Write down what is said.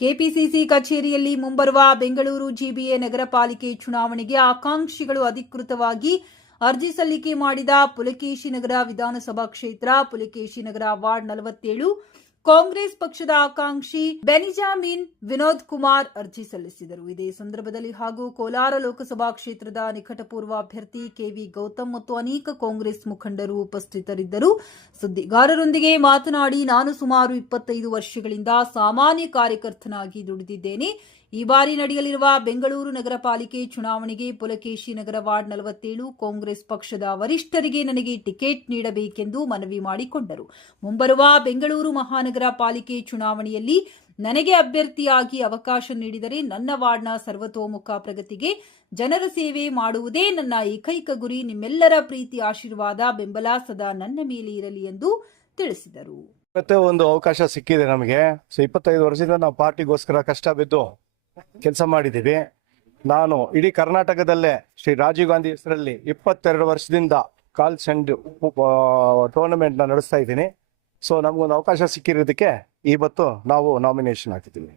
KPCC ಕಚೇರಿಯಲ್ಲಿ ಮುಂಬರುವ Bengaluru GBA ನಗರ ಪಾಲಿಕೆ ಚುನಾವಣೆಗೆ ಆಕಾಂಕ್ಷಿಗಳು ಅಧಿಕೃತವಾಗಿ ಅರ್ಜಿ ಸಲ್ಲಿಕೆ ಮಾಡಿದ ಪುಲಕೇಶಿನಗರ ವಿಧಾನಸಭಾ ಕ್ಷೇತ್ರ ಪುಲಕೇಶಿನಗರ ವಾರ್ಡ್ 47 ಕಾಂಗ್ರೆಸ್ ಪಕ್ಷದ ಆಕಾಂಕ್ಷಿ ಬೆನಿಜಾಮಿನ್ ವಿನೋದ್ ಕುಮಾರ್ ಅರ್ಜಿ ಸಲ್ಲಿಸಿದರು. ಇದೇ ಸಂದರ್ಭದಲ್ಲಿ ಹಾಗೂ ಕೋಲಾರ ಲೋಕಸಭಾ ಕ್ಷೇತ್ರದ ನಿಕಟಪೂರ್ವ ಅಭ್ಯರ್ಥಿ ಕೆವಿ ಗೌತಮ್ ಮತ್ತು ಅನೇಕ ಕಾಂಗ್ರೆಸ್ ಮುಖಂಡರು ಉಪಸ್ಥಿತರಿದ್ದರು. ಸುದ್ದಿಗಾರರೊಂದಿಗೆ ಮಾತನಾಡಿ, ನಾನು ಸುಮಾರು 25 ವರ್ಷಗಳಿಂದ ಸಾಮಾನ್ಯ ಕಾರ್ಯಕರ್ತನಾಗಿ ದುಡಿದಿದ್ದೇನೆ. ಈ ಬಾರಿ ನಡೆಯಲಿರುವ ಬೆಂಗಳೂರು ನಗರ ಪಾಲಿಕೆ ಚುನಾವಣೆಗೆ ಪುಲಕೇಶಿ ನಗರ ವಾರ್ಡ್ 47 ಕಾಂಗ್ರೆಸ್ ಪಕ್ಷದ ವರಿಷ್ಠರಿಗೆ ನನಗೆ ಟಿಕೆಟ್ ನೀಡಬೇಕೆಂದು ಮನವಿ ಮಾಡಿಕೊಂಡರು. ಮುಂಬರುವ ಬೆಂಗಳೂರು ಮಹಾನಗರ ಪಾಲಿಕೆ ಚುನಾವಣೆಯಲ್ಲಿ ನನಗೆ ಅಭ್ಯರ್ಥಿಯಾಗಿ ಅವಕಾಶ ನೀಡಿದರೆ ನನ್ನ ವಾರ್ಡ್ನ ಸರ್ವತೋಮುಖ ಪ್ರಗತಿಗೆ ಜನರ ಸೇವೆ ಮಾಡುವುದೇ ನನ್ನ ಏಕೈಕ ಗುರಿ. ನಿಮ್ಮೆಲ್ಲರ ಪ್ರೀತಿ, ಆಶೀರ್ವಾದ, ಬೆಂಬಲ ಸದಾ ನನ್ನ ಮೇಲೆ ಇರಲಿ ಎಂದು ತಿಳಿಸಿದರು. ಒಂದು ಅವಕಾಶ ಸಿಕ್ಕಿದೆ ನಮಗೆ. 25 ವರ್ಷದಿಂದ ನಾವು ಪಾರ್ಟಿಗೋಸ್ಕರ ಕಷ್ಟ ಬಿದ್ದು ಕೆಲಸ ಮಾಡಿದ್ದೀವಿ. ನಾನು ಇಡೀ ಕರ್ನಾಟಕದಲ್ಲೇ ಶ್ರೀ ರಾಜೀವ್ ಗಾಂಧಿ ಹೆಸರಲ್ಲಿ 22 ವರ್ಷದಿಂದ ಕಾಲ್ ಚೆಂಡು ಟೂರ್ನಮೆಂಟ್ನ ನಡೆಸ್ತಾ ಇದ್ದೀನಿ. ಸೊ ನಮಗೊಂದು ಅವಕಾಶ ಸಿಕ್ಕಿರೋದಕ್ಕೆ ಇವತ್ತು ನಾವು ನಾಮಿನೇಷನ್ ಹಾಕಿದ್ದೀವಿ.